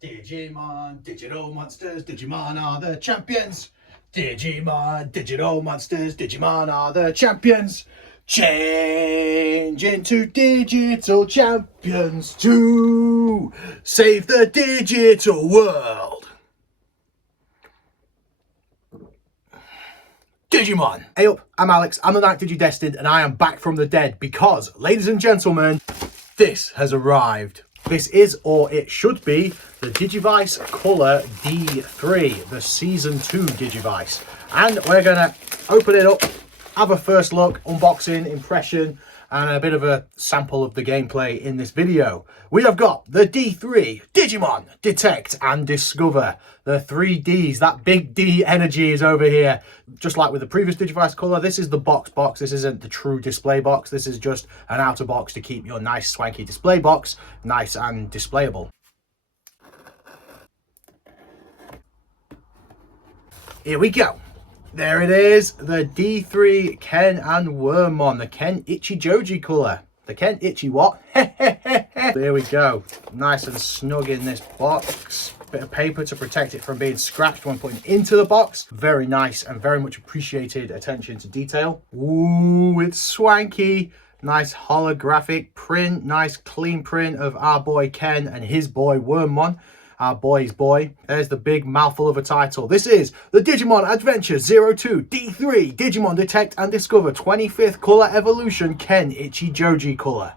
Digimon, digital monsters, Digimon are the champions. Digimon, digital monsters, Digimon are the champions. Change into digital champions to save the digital world. Digimon! Hey up, I'm Alex, I'm the Knight Digidestined, and I am back from the dead because, ladies and gentlemen, this has arrived. This is, or it should be, the Digivice Color D3, the Season 2 Digivice. And we're going to open it up, have a first look, unboxing, impression, and a bit of a sample of the gameplay in this video. We have got the D3, Digimon, Detect and Discover. The 3Ds, that big D energy is over here. Just like with the previous Digivice Color, this is the box. This isn't the true display box. This is just an outer box to keep your nice swanky display box nice and displayable. Here we go. There it is, the D3 Ken and Wormmon, the Ken Ichijoji colour. The Ken Ichi what? There we go. Nice and snug in this box. Bit of paper to protect it from being scratched when putting it into the box. Very nice and very much appreciated attention to detail. Ooh, it's swanky. Nice holographic print, nice clean print of our boy Ken and his boy Wormmon. Our boy's boy. There's the big mouthful of a title. This is the Digimon Adventure 02 D3 Digimon Detect and Discover 25th Color Evolution Ken Ichijoji Color.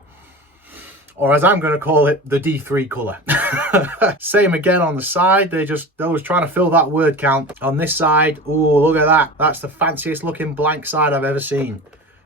Or as I'm going to call it, the D3 color. Same again on the side. They was trying to fill that word count. On this side, oh, look at that. That's the fanciest looking blank side I've ever seen.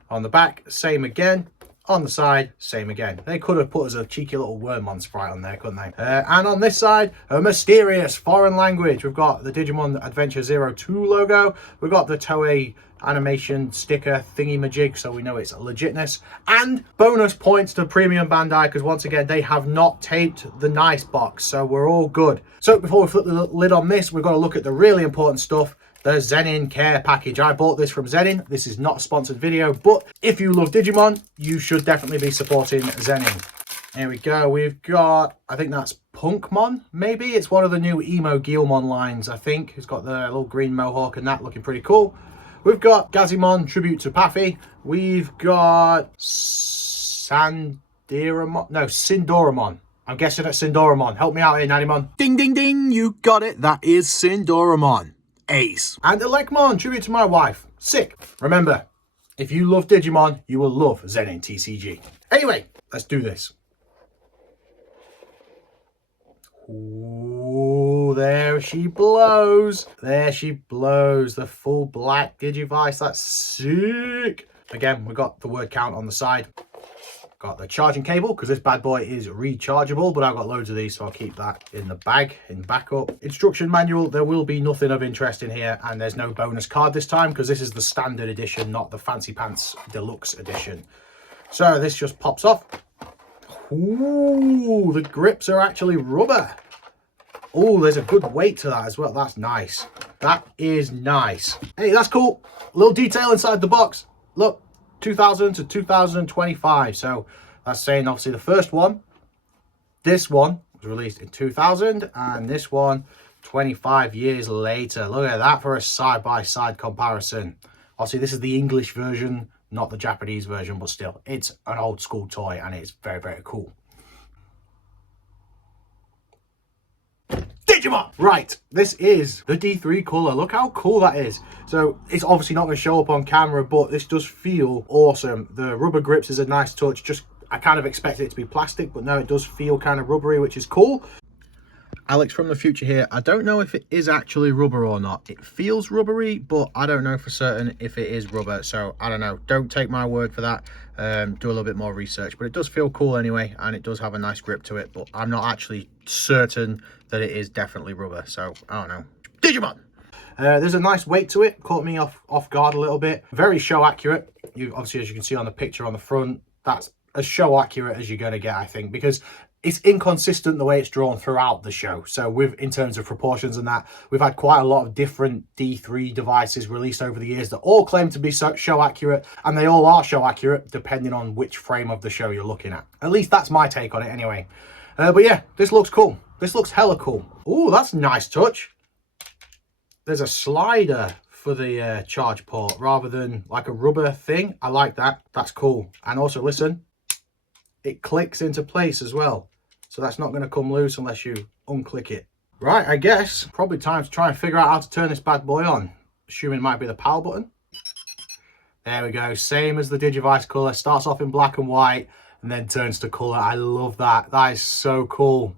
On the back, same again. On the side, same again. They could have put us a cheeky little Wormmon sprite on there, couldn't they? And on this side, a mysterious foreign language. We've got the Digimon Adventure 02 logo. We've got the Toei animation sticker thingy-majig, so we know it's legitness. And bonus points to Premium Bandai, because once again, they have not taped the nice box, so we're all good. So before we flip the lid on this, we've got to look at the really important stuff. The Zenin care package. I bought this from Zenin. This is not a sponsored video, but if you love Digimon, you should definitely be supporting Zenin. Here we go. We've got, I think that's Punkmon, maybe? It's one of the new Emo Guilmon lines, I think. It's got the little green mohawk and that, looking pretty cool. We've got Gazimon, tribute to Paffy. We've got Sindoramon. I'm guessing it's Sindoramon. Help me out here, Nanimon. Ding, ding, ding. You got it. That is Sindoramon. Ace. And Elecmon, tribute to my wife. Sick. Remember, if you love Digimon, you will love Zenin TCG. Anyway, let's do this. Ooh, there she blows. There she blows. The full black Digivice. That's sick. Again, we've got the word count on the side. Got the charging cable, because this bad boy is rechargeable, but I've got loads of these, so I'll keep that in the bag, in backup. Instruction manual, there will be nothing of interest in here, and there's no bonus card this time, because this is the standard edition, not the Fancy Pants Deluxe edition. So this just pops off. Ooh, the grips are actually rubber. Oh, there's a good weight to that as well. That's nice. That is nice. Hey, that's cool. A little detail inside the box. Look. 2000 to 2025, so that's saying obviously the first one, this one was released in 2000, and this one 25 years later. Look at that for a side-by-side comparison. Obviously this is the English version, not the Japanese version, but still it's an old school toy and it's very, very cool. Digimon! Right, this is the D3 color. Look how cool that is. So it's obviously not going to show up on camera, but this does feel awesome. The rubber grips is a nice touch. I kind of expected it to be plastic, but no, it does feel kind of rubbery, which is cool. Alex from the future here. I don't know if it is actually rubber or not. It feels rubbery, but I don't know for certain if it is rubber. So I don't know. Don't take my word for that. Do a little bit more research, but it does feel cool anyway, and it does have a nice grip to it, but I'm not actually certain that it is definitely rubber. So I don't know. Digimon! There's a nice weight to it. Caught me off guard a little bit. Very show accurate. Obviously, as you can see on the picture on the front, that's as show accurate as you're going to get, I think, because it's inconsistent the way it's drawn throughout the show. So in terms of proportions and that, we've had quite a lot of different D3 devices released over the years that all claim to be show accurate, and they all are show accurate depending on which frame of the show you're looking at. At least that's my take on it anyway. But yeah, this looks cool. This looks hella cool. Oh, that's a nice touch. There's a slider for the charge port rather than like a rubber thing. I like that. That's cool. And also, listen, it clicks into place as well. So that's not going to come loose unless you unclick it. Right, I guess probably time to try and figure out how to turn this bad boy on. Assuming it might be the power button. There we go. Same as the Digivice colour. Starts off in black and white and then turns to colour. I love that. That is so cool.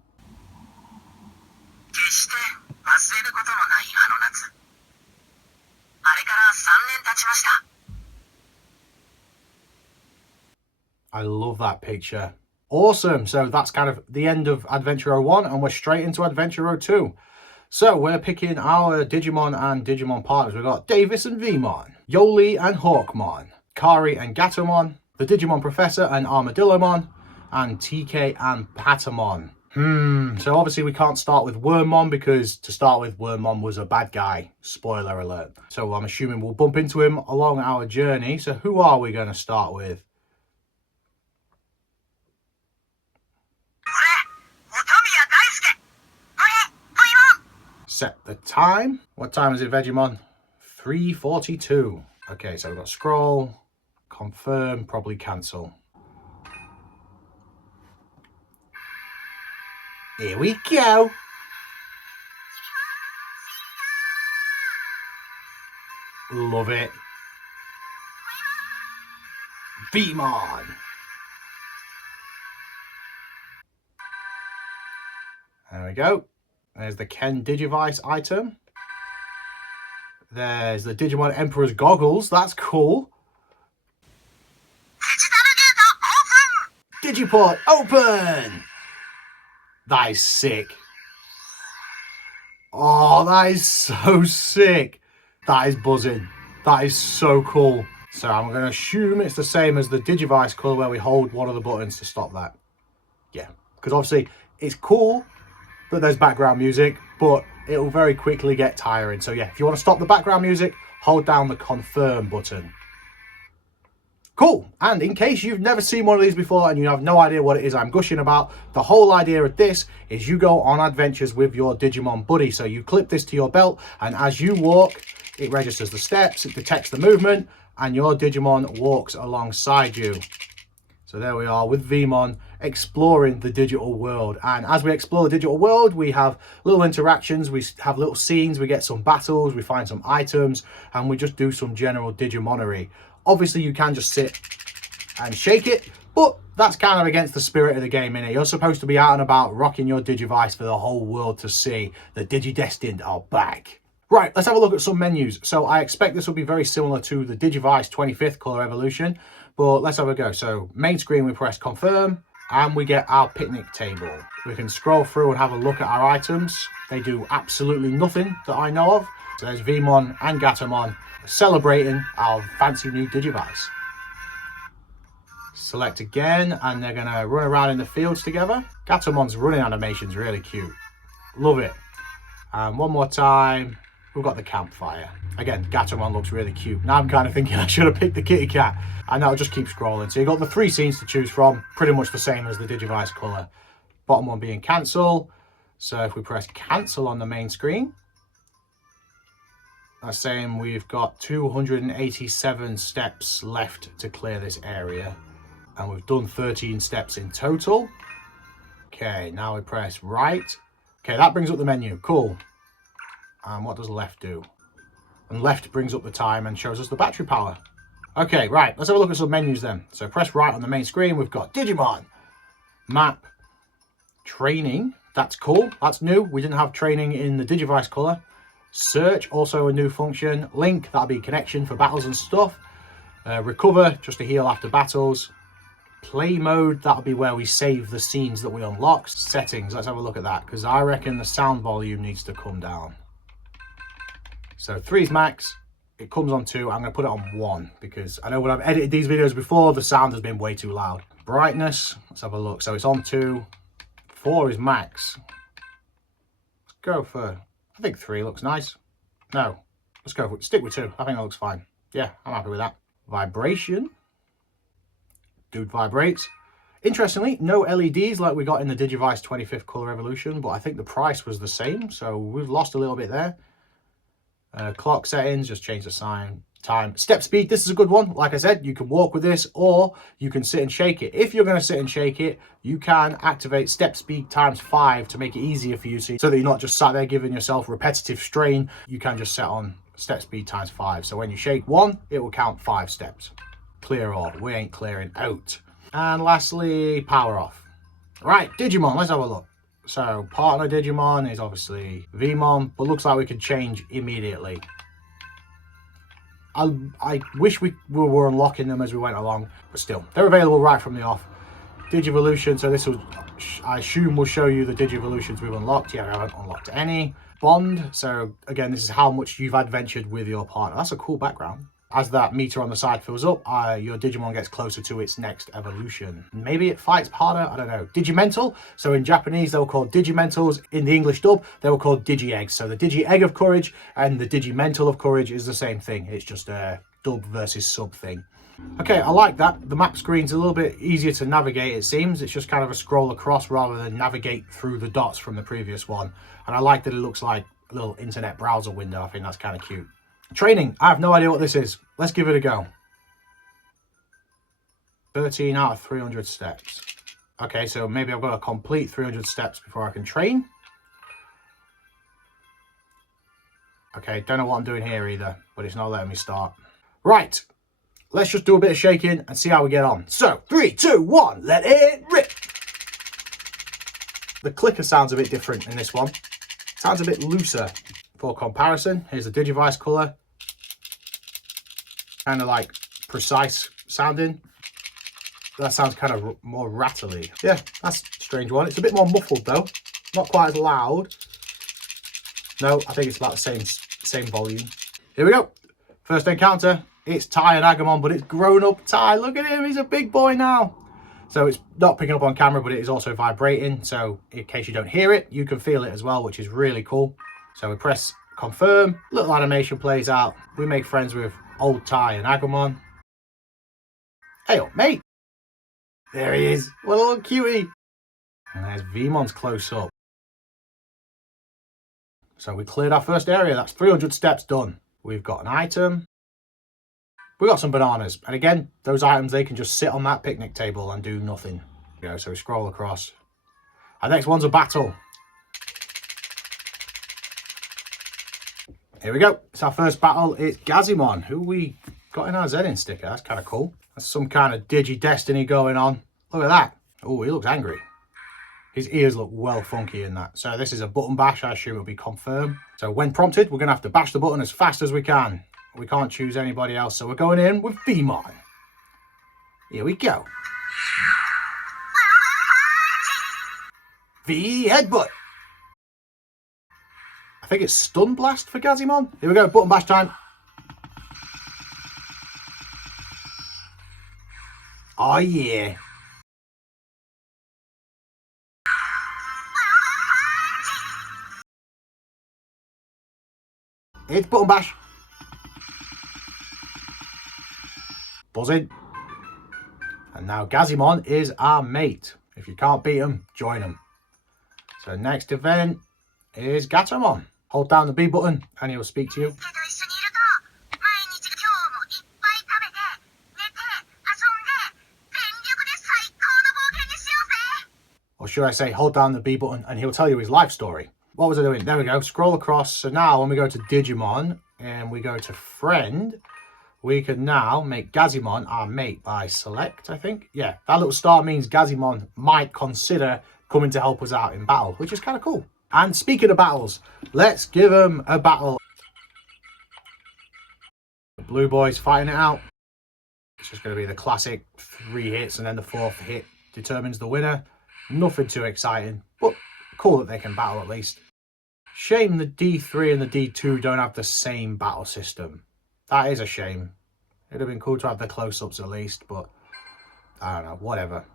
I love that picture. Awesome. So that's kind of the end of Adventure 01 and we're straight into Adventure 02. So we're picking our Digimon and Digimon partners. We've got Davis and Vmon, Yoli and Hawkmon, Kari and Gatomon, the Digimon Professor and Armadillomon, and TK and Patamon. So obviously we can't start with Wormmon because to start with, Wormmon was a bad guy. Spoiler alert. So I'm assuming we'll bump into him along our journey. So who are we going to start with? Set the time. What time is it, Vegemon? 3:42. Okay, so we've got scroll, confirm, probably cancel. Here we go. Love it. Vmon. There we go. There's the Ken Digivice item. There's the Digimon Emperor's goggles. That's cool. Digiport open. That is sick. Oh, that is so sick. That is buzzing. That is so cool. So I'm going to assume it's the same as the Digivice colour where we hold one of the buttons to stop that. Yeah, because obviously it's cool that there's background music, but it'll very quickly get tiring. So yeah, if you want to stop the background music, hold down the confirm button. Cool. And in case you've never seen one of these before and you have no idea what it is I'm gushing about, the whole idea of this is you go on adventures with your Digimon buddy. So you clip this to your belt and as you walk, it registers the steps, it detects the movement, and your Digimon walks alongside you. So there we are with Vmon exploring the digital world. And as we explore the digital world, we have little interactions, we have little scenes, we get some battles, we find some items, and we just do some general Digimonery. Obviously, you can just sit and shake it, but that's kind of against the spirit of the game, innit? You're supposed to be out and about rocking your Digivice for the whole world to see. The Digidestined are back. Right, let's have a look at some menus. So I expect this will be very similar to the Digivice 25th Colour Evolution, but let's have a go. So main screen, we press confirm and we get our picnic table. We can scroll through and have a look at our items. They do absolutely nothing that I know of. So there's Vmon and Gatomon celebrating our fancy new Digivice. Select again and they're going to run around in the fields together. Gatomon's running animation's really cute. Love it. And one more time. We've got the campfire. Again, Gatomon looks really cute. Now I'm kind of thinking I should have picked the kitty cat. And that'll just keep scrolling. So you've got the 3 scenes to choose from. Pretty much the same as the Digivice colour. Bottom one being cancel. So if we press cancel on the main screen, that's saying we've got 287 steps left to clear this area. And we've done 13 steps in total. Okay, now we press right. Okay, that brings up the menu. Cool. And what does left do? And left brings up the time and shows us the battery power. Okay, right. Let's have a look at some menus then. So press right on the main screen. We've got Digimon, map, training. That's cool. That's new. We didn't have training in the Digivice colour. Search, also a new function. Link, that'll be connection for battles and stuff. Recover, just to heal after battles. Play mode, that'll be where we save the scenes that we unlock. Settings, let's have a look at that, because I reckon the sound volume needs to come down. So 3 is max, it comes on 2, I'm going to put it on 1, because I know when I've edited these videos before, the sound has been way too loud. Brightness, let's have a look, so it's on 2, 4 is max. Let's go for, I think 3 looks nice. No, let's go for, stick with 2, I think that looks fine. Yeah, I'm happy with that. Vibration. Dude vibrates. Interestingly, no LEDs like we got in the Digivice 25th Color Evolution, but I think the price was the same, so we've lost a little bit there. Clock settings, just change the sign. Time. Step speed, this is a good one. Like I said, you can walk with this or you can sit and shake it. If you're going to sit and shake it, you can activate step speed ×5 to make it easier for you so that you're not just sat there giving yourself repetitive strain. You can just set on step speed ×5. So when you shake 1, it will count 5 steps. Clear all. We ain't clearing out. And lastly, power off. Right, Digimon, let's have a look. So partner Digimon is obviously Vmon, but looks like we can change immediately. I wish we were unlocking them as we went along, but still, they're available right from the off. Digivolution, so this will, I assume, will show you the Digivolutions we've unlocked. Yeah, I haven't unlocked any. Bond, so again, this is how much you've adventured with your partner. That's a cool background. As that meter on the side fills up, your Digimon gets closer to its next evolution. Maybe it fights harder, I don't know. Digimental, so in Japanese they were called Digimentals. In the English dub, they were called Digi-Eggs. So the Digi-Egg of Courage and the Digimental of Courage is the same thing. It's just a dub versus sub thing. Okay, I like that. The map screen's a little bit easier to navigate, it seems. It's just kind of a scroll across rather than navigate through the dots from the previous one. And I like that it looks like a little internet browser window. I think that's kind of cute. Training, I have no idea what this is. Let's give it a go. 13 out of 300 steps. Okay, so maybe I've got to complete 300 steps before I can train. Okay, don't know what I'm doing here either, but it's not letting me start. Right, let's just do a bit of shaking and see how we get on. So, 3, 2, 1, let it rip. The clicker sounds a bit different in this one. Sounds a bit looser. For comparison, here's the Digivice color. Kind of like precise sounding. That sounds kind of more rattly. Yeah, that's a strange one. It's a bit more muffled though. Not quite as loud. No, I think it's about the same volume. Here we go. First encounter. It's Tai and Agumon, but it's grown up Tai. Look at him, he's a big boy now. So it's not picking up on camera, but it is also vibrating. So in case you don't hear it, you can feel it as well, which is really cool. So we press confirm, little animation plays out. We make friends with old Tai and Agumon. Hey up, mate. There he is. What a little cutie. And there's Vmon's close up. So we cleared our first area. That's 300 steps done. We've got an item. We got some bananas. And again, those items, they can just sit on that picnic table and do nothing. So we scroll across. Our next one's a battle. Here we go. It's our first battle. It's Gazimon, who we got in our Zenin sticker. That's kind of cool. That's some kind of Digi Destiny going on. Look at that. Oh, he looks angry. His ears look well funky in that. So this is a button bash. I assume it'll be confirmed. So when prompted, we're going to have to bash the button as fast as we can. We can't choose anybody else. So we're going in with Vmon. Here we go. V headbutt. I think it's Stun Blast for Gazimon. Here we go, button bash time. Oh yeah. It's button bash. Buzzing. And now Gazimon is our mate. If you can't beat him, join him. So next event is Gatomon. Hold down the B button and he'll speak to you. Or should I say, hold down the B button and he'll tell you his life story. What was I doing? There we go. Scroll across. So now when we go to Digimon and we go to friend, we can now make Gazimon our mate by select, I think. Yeah, that little star means Gazimon might consider coming to help us out in battle, which is kind of cool. And speaking of battles, let's give them a battle. The blue boys fighting it out. It's just going to be the classic 3 hits and then the 4th hit determines the winner. Nothing too exciting, but cool that they can battle at least. Shame the D3 and the D2 don't have the same battle system. That is a shame. It'd have been cool to have the close-ups at least, but I don't know, whatever.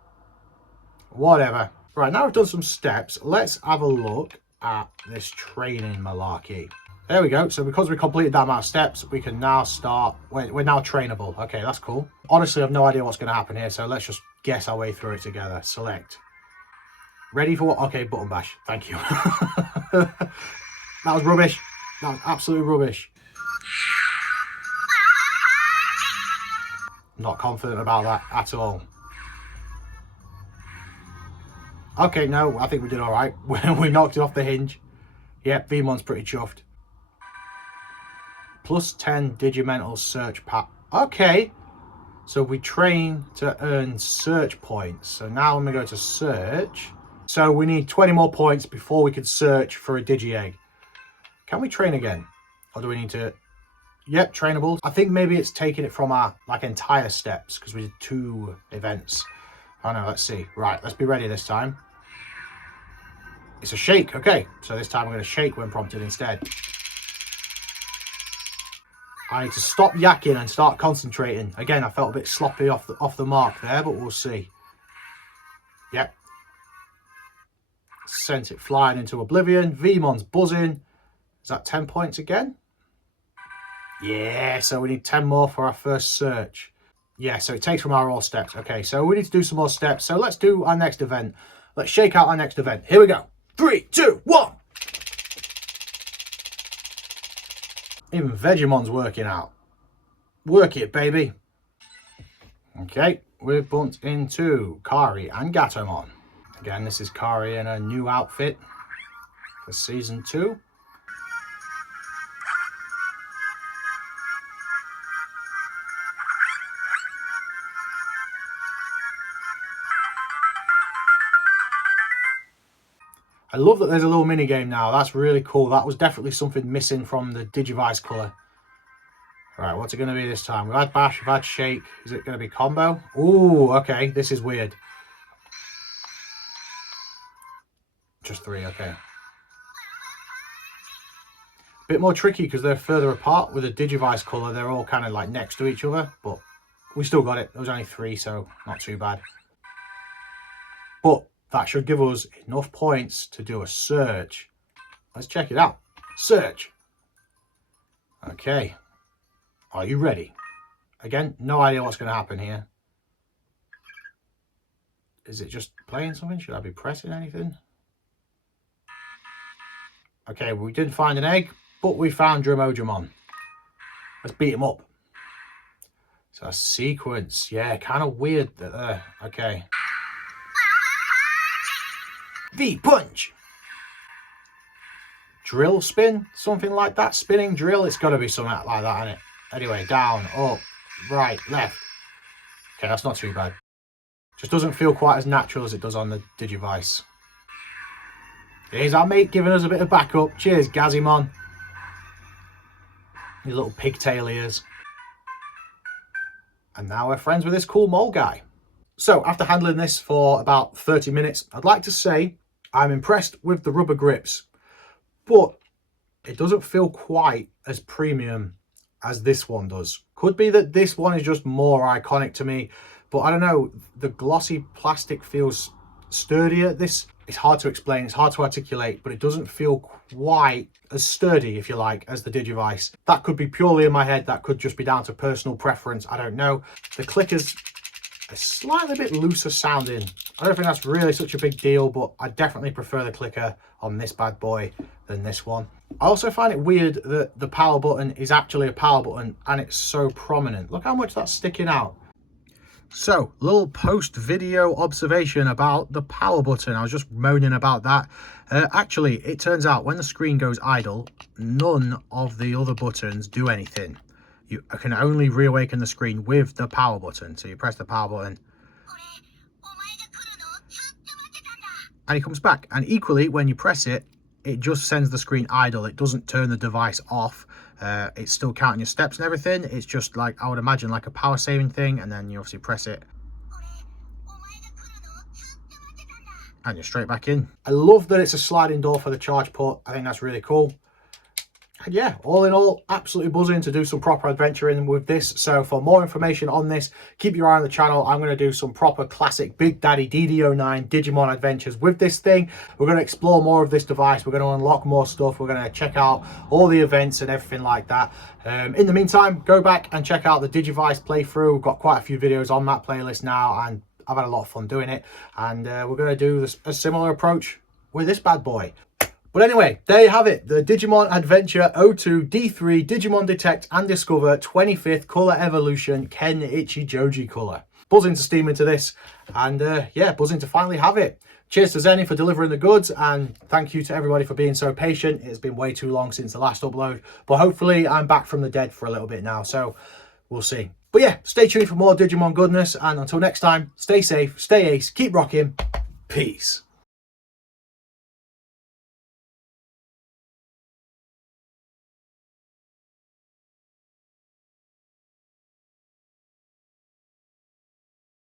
Whatever. Right, now we've done some steps, let's have a look at this training malarkey. There we go. So because we completed that amount of steps, we can now start. We're now trainable. Okay, that's cool. Honestly, I have no idea what's going to happen here. So let's just guess our way through it together. Select. Ready for what? Okay, button bash. Thank you. That was rubbish. That was absolutely rubbish. Not confident about that at all. Okay, no, I think we did all right. We knocked it off the hinge. Yep, Veemon's pretty chuffed. Plus 10 Digimental search pack. Okay, so we train to earn search points. So now I'm going to go to search. So we need 20 more points before we could search for a Digi-Egg. Can we train again? Or do we need to... Yep, trainable. I think maybe it's taking it from our entire steps because we did 2 events. Oh no, let's see. Right, let's be ready this time. It's a shake. Okay, so this time I'm going to shake when prompted instead. I need to stop yakking and start concentrating. Again, I felt a bit sloppy off the mark there, but we'll see. Yep. Sent it flying into oblivion. Veemon's buzzing. Is that 10 points again? Yeah, so we need 10 more for our first search. Yeah, so it takes from our all steps. Okay, so we need to do some more steps. So let's do our next event. Let's shake out our next event. Here we go. 3, 2, 1. Even Vegimon's working out. Work it, baby. Okay, we've bumped into Kari and Gatomon. Again, this is Kari in a new outfit for season 2. I love that there's a little mini game now. That's really cool. That was definitely something missing from the Digivice colour. Right, what's it going to be this time? We've had bash, we've had shake. Is it going to be combo? Ooh, okay. This is weird. Just 3, okay. Bit more tricky because they're further apart. With a Digivice colour, they're all kind of like next to each other. But we still got it. There was only 3, so not too bad. But that should give us enough points to do a search. Let's check it out. Search. Okay. Are you ready? Again, no idea what's going to happen here. Is it just playing something? Should I be pressing anything? Okay, we didn't find an egg, but we found Dromojamon. Let's beat him up. So a sequence. Yeah, kind of weird that okay. V-punch. Drill spin? Something like that? Spinning drill? It's got to be something like that, isn't it? Anyway, down, up, right, left. Okay, that's not too bad. Just doesn't feel quite as natural as it does on the Digivice. Here's our mate giving us a bit of backup. Cheers, Gazimon. Your little pigtail ears. And now we're friends with this cool mole guy. So, after handling this for about 30 minutes, I'd like to say I'm impressed with the rubber grips. But it doesn't feel quite as premium as this one does. Could be that this one is just more iconic to me, but I don't know, the glossy plastic feels sturdier. This is hard to explain, it's hard to articulate, but it doesn't feel quite as sturdy, if you like, as the Digivice. That could be purely in my head, that could just be down to personal preference, I don't know. The clickers are slightly bit looser sounding. I don't think that's really such a big deal, but I definitely prefer the clicker on this bad boy than this one. I also find it weird that the power button is actually a power button and it's so prominent. Look how much that's sticking out. So, little post-video observation about the power button. I was just moaning about that. Actually, it turns out when the screen goes idle, none of the other buttons do anything. You can only reawaken the screen with the power button. So you press the power button and it comes back. And equally, when you press it, it just sends the screen idle. It doesn't turn the device off. It's still counting your steps and everything. It's just like, I would imagine, like a power saving thing, and then you obviously press it and you're straight back in. I love that it's a sliding door for the charge port. I think that's really cool. yeah, all in all, absolutely buzzing to do some proper adventuring with this. So for more information on this, keep your eye on the channel. I'm going to do some proper classic Big Daddy DD09 Digimon adventures with this thing. We're going to explore more of this device. We're going to unlock more stuff. We're going to check out all the events and everything like that. In the meantime, go back and check out the Digivice playthrough. We've got quite a few videos on that playlist now, and I've had a lot of fun doing it. And we're going to do a similar approach with this bad boy. But anyway, there you have it. The Digimon Adventure 02 D3 Digimon Detect and Discover 25th Colour Evolution Ken Ichijoji colour. Buzzing to steam into this, and yeah, buzzing to finally have it. Cheers to Zenin for delivering the goods, and thank you to everybody for being so patient. It's been way too long since the last upload, but hopefully I'm back from the dead for a little bit now, so we'll see. But yeah, stay tuned for more Digimon goodness, and until next time, stay safe, stay ace, keep rocking, peace.